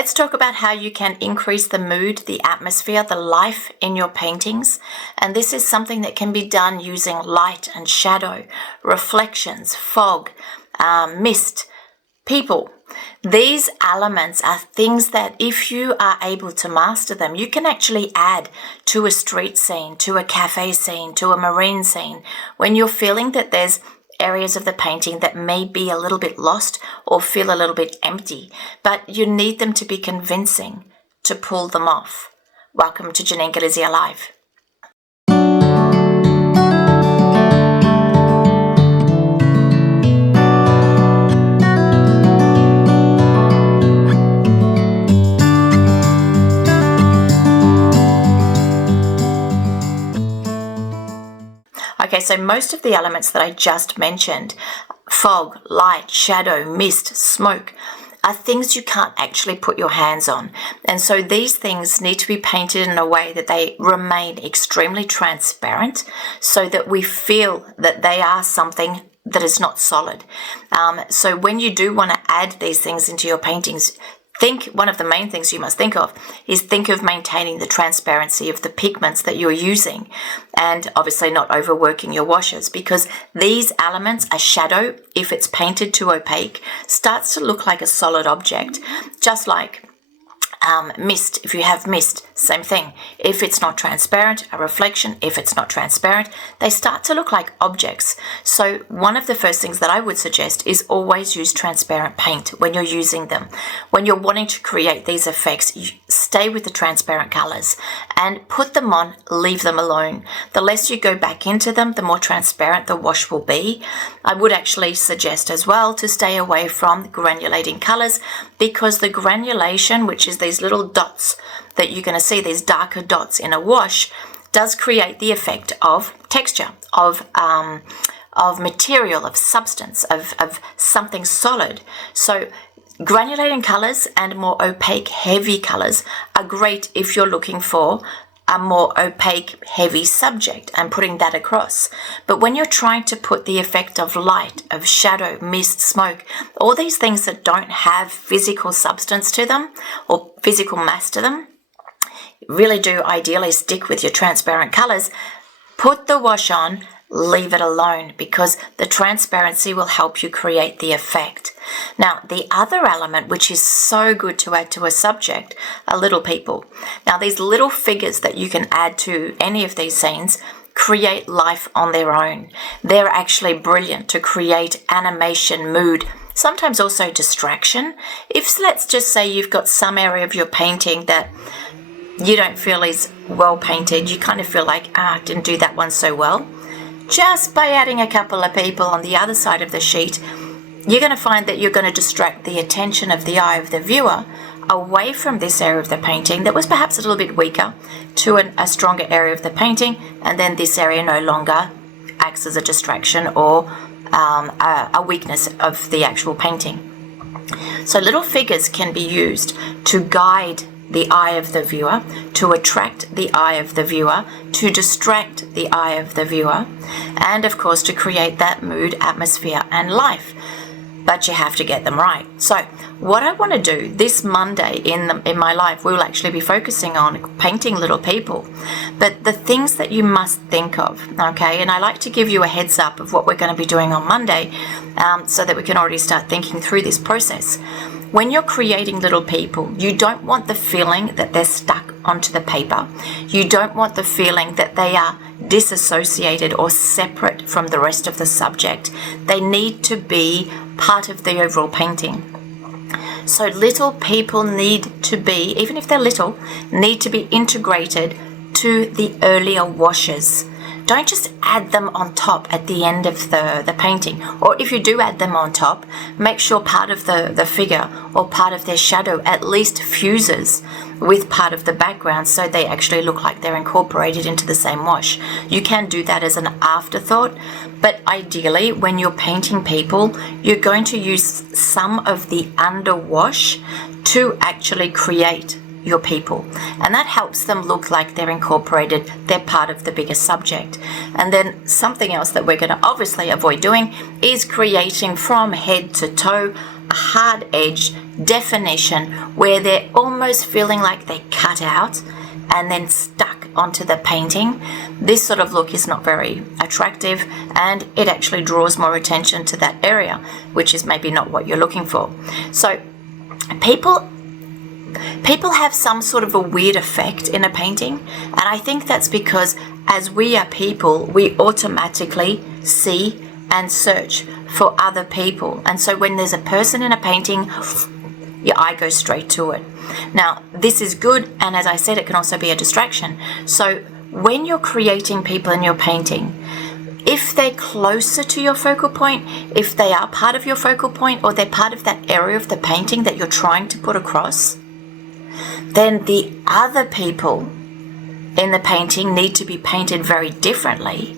Let's talk about how you can increase the mood, the atmosphere, the life in your paintings. And this is something that can be done using light and shadow, reflections, fog, mist, people. These elements are things that if you are able to master them, you can actually add to a street scene, to a cafe scene, to a marine scene, when you're feeling that there's areas of the painting that may be a little bit lost or feel a little bit empty, but you need them to be convincing to pull them off. Welcome to JANINE GALLIZIA Live. Okay, so most of the elements that I just mentioned, fog, light, shadow, mist, smoke, are things you can't actually put your hands on. And so these things need to be painted in a way that they remain extremely transparent so that we feel that they are something that is not solid. So when you do want to add these things into your paintings, one of the main things you must think of maintaining the transparency of the pigments that you're using, and obviously not overworking your washes, because these elements, a shadow, if it's painted too opaque, starts to look like a solid object, just like mist. If you have mist, same thing. If it's not transparent, a reflection, if it's not transparent, they start to look like objects. So one of the first things that I would suggest is always use transparent paint when you're using them. When you're wanting to create these effects, you stay with the transparent colors and put them on, leave them alone. The less you go back into them, the more transparent the wash will be. I would actually suggest as well to stay away from granulating colors, because the granulation, which is these little dots that you're going to see, these darker dots in a wash, does create the effect of texture, of material, of substance, of something solid. So granulating colors and more opaque, heavy colors are great if you're looking for a more opaque, heavy subject and putting that across. But when you're trying to put the effect of light, of shadow, mist, smoke, all these things that don't have physical substance to them or physical mass to them, really do ideally stick with your transparent colors. Put the wash on, leave it alone, because the transparency will help you create the effect. Now, the other element, which is so good to add to a subject, are little people. Now, these little figures that you can add to any of these scenes create life on their own. They're actually brilliant to create animation, mood, sometimes also distraction. If, let's just say, you've got some area of your painting that you don't feel is well painted, you kind of feel like, didn't do that one so well. Just by adding a couple of people on the other side of the sheet, you're going to find that you're going to distract the attention of the eye of the viewer away from this area of the painting that was perhaps a little bit weaker to a stronger area of the painting, and then this area no longer acts as a distraction or a weakness of the actual painting. So little figures can be used to guide the eye of the viewer, to attract the eye of the viewer, to distract the eye of the viewer, and of course to create that mood, atmosphere and life. But you have to get them right. So what I want to do this Monday in my life, we'll actually be focusing on painting little people, but the things that you must think of, okay? And I like to give you a heads up of what we're going to be doing on Monday, so that we can already start thinking through this process. When you're creating little people, you don't want the feeling that they're stuck onto the paper. You don't want the feeling that they are disassociated or separate from the rest of the subject. They need to be part of the overall painting. So little people need to be, even if they're little, need to be integrated to the earlier washes. Don't just add them on top at the end of the painting. Or if you do add them on top, make sure part of the figure or part of their shadow at least fuses with part of the background so they actually look like they're incorporated into the same wash. You can do that as an afterthought, but ideally when you're painting people, you're going to use some of the underwash to actually create your people, and that helps them look like they're incorporated, they're part of the bigger subject. And then something else that we're going to obviously avoid doing is creating from head to toe hard edge definition where they're almost feeling like they cut out and then stuck onto the painting, this sort of look is not very attractive, and it actually draws more attention to that area, which is maybe not what you're looking for. So people have some sort of a weird effect in a painting, and I think that's because as we are people, we automatically see and search for other people, and so when there's a person in a painting, your eye goes straight to it. Now, this is good, and as I said, it can also be a distraction. So when you're creating people in your painting, if they're closer to your focal point, if they are part of your focal point, or they're part of that area of the painting that you're trying to put across, then the other people in the painting need to be painted very differently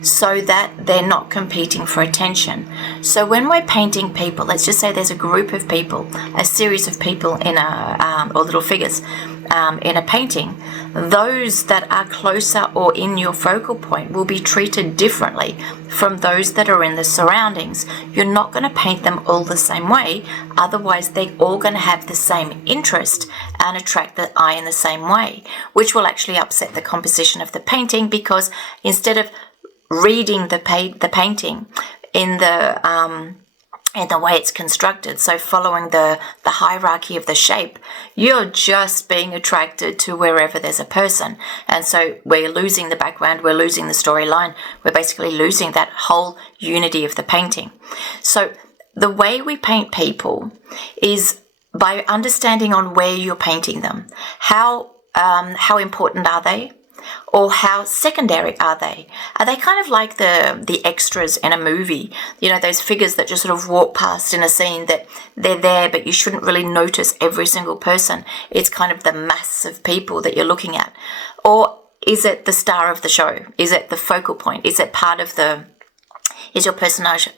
so that they're not competing for attention. So when we're painting people, let's just say there's a group of people, a series of people in or little figures in a painting, those that are closer or in your focal point will be treated differently from those that are in the surroundings. You're not going to paint them all the same way, otherwise they're all going to have the same interest and attract the eye in the same way, which will actually upset the composition of the painting, because instead of reading the painting in the way it's constructed, so following the hierarchy of the shape, you're just being attracted to wherever there's a person. And so we're losing the background, we're losing the storyline, we're basically losing that whole unity of the painting. So the way we paint people is by understanding on where you're painting them. How important are they? Or how secondary are they? Are they kind of like the extras in a movie? You know, those figures that just sort of walk past in a scene, that they're there, but you shouldn't really notice every single person. It's kind of the mass of people that you're looking at. Or is it the star of the show? Is it the focal point? Is it part of is your personage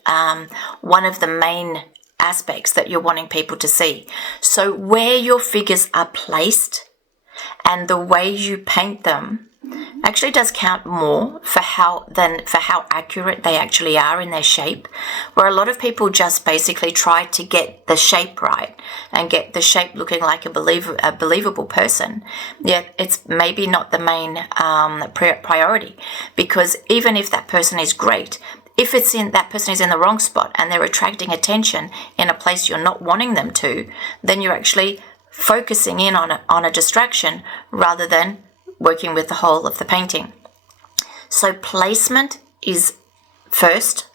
one of the main aspects that you're wanting people to see? So where your figures are placed and the way you paint them actually does count more for how accurate they actually are in their shape, where a lot of people just basically try to get the shape right and get the shape looking like a believable person, yet it's maybe not the main priority, because even if that person is great, if that person is in the wrong spot and they're attracting attention in a place you're not wanting them to, then you're actually focusing in on a distraction rather than working with the whole of the painting. So placement is first.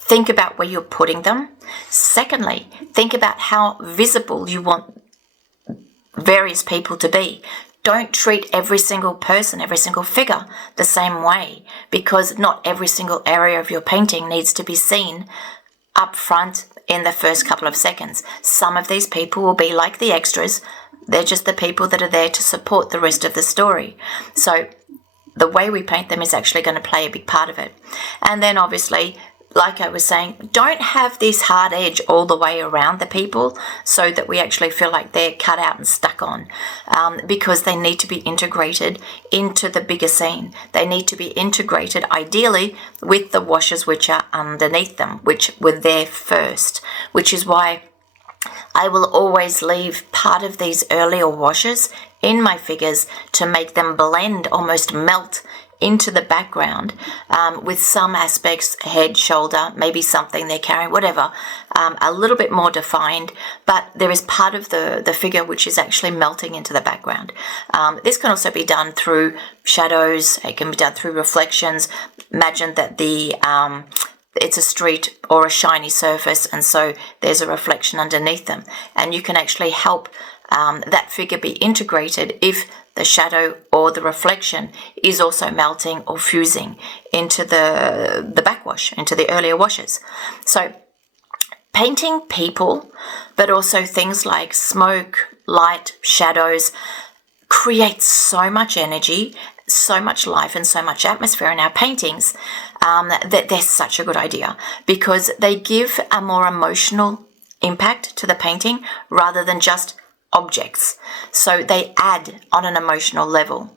Think about where you're putting them. Secondly, think about how visible you want various people to be. Don't treat every single person, every single figure the same way, because not every single area of your painting needs to be seen up front in the first couple of seconds. Some of these people will be like the extras. They're just the people that are there to support the rest of the story. So the way we paint them is actually going to play a big part of it. And then obviously, like I was saying, don't have this hard edge all the way around the people so that we actually feel like they're cut out and stuck on, because they need to be integrated into the bigger scene. They need to be integrated ideally with the washes which are underneath them, which were there first, which is why I will always leave part of these earlier washes in my figures to make them blend, almost melt into the background, with some aspects, head, shoulder, maybe something they're carrying, whatever, a little bit more defined, but there is part of the figure which is actually melting into the background. This can also be done through shadows, it can be done through reflections. Imagine that it's a street or a shiny surface, and so there's a reflection underneath them, and you can actually help that figure be integrated if the shadow or the reflection is also melting or fusing into the backwash, into the earlier washes. So painting people, but also things like smoke, light, shadows, creates so much energy, so much life and so much atmosphere in our paintings, that they're such a good idea, because they give a more emotional impact to the painting rather than just objects. So they add on an emotional level.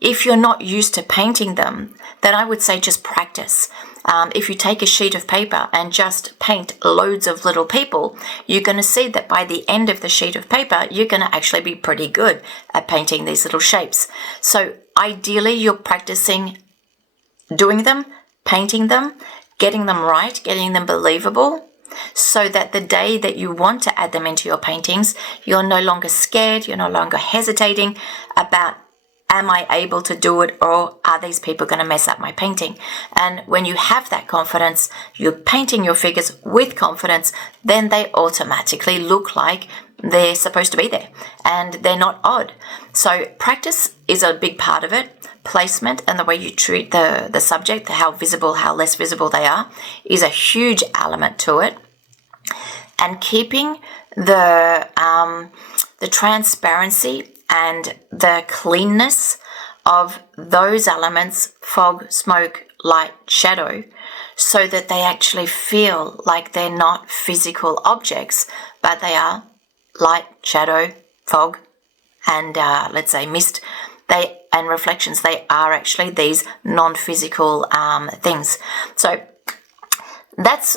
If you're not used to painting them, then I would say just practice. if you take a sheet of paper and just paint loads of little people, you're going to see that by the end of the sheet of paper, you're going to actually be pretty good at painting these little shapes. So ideally, you're practicing doing them, painting them, getting them right, getting them believable, so that the day that you want to add them into your paintings, you're no longer scared, you're no longer hesitating about, am I able to do it, or are these people going to mess up my painting? And when you have that confidence, you're painting your figures with confidence, then they automatically look like they're supposed to be there and they're not odd. So practice is a big part of it. Placement and the way you treat the subject, how visible, how less visible they are, is a huge element to it. And keeping the transparency and the cleanness of those elements, fog, smoke, light, shadow, so that they actually feel like they're not physical objects, but they are light, shadow, fog, and let's say mist, and reflections. They are actually these non-physical things. So that's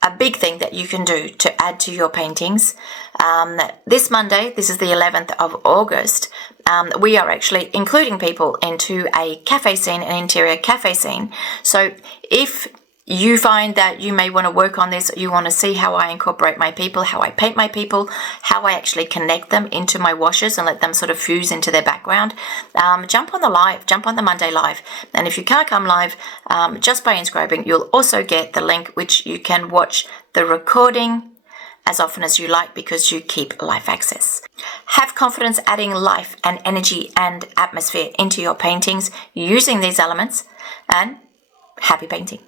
a big thing that you can do to add to your paintings. This Monday, this is the 11th of August, we are actually including people into a cafe scene, an interior cafe scene. So if you find that you may want to work on this, you want to see how I incorporate my people, how I paint my people, how I actually connect them into my washes and let them sort of fuse into their background, jump on the Monday live. And if you can't come live, just by inscribing, you'll also get the link, which you can watch the recording as often as you like, because you keep live access. Have confidence adding life and energy and atmosphere into your paintings using these elements, and happy painting.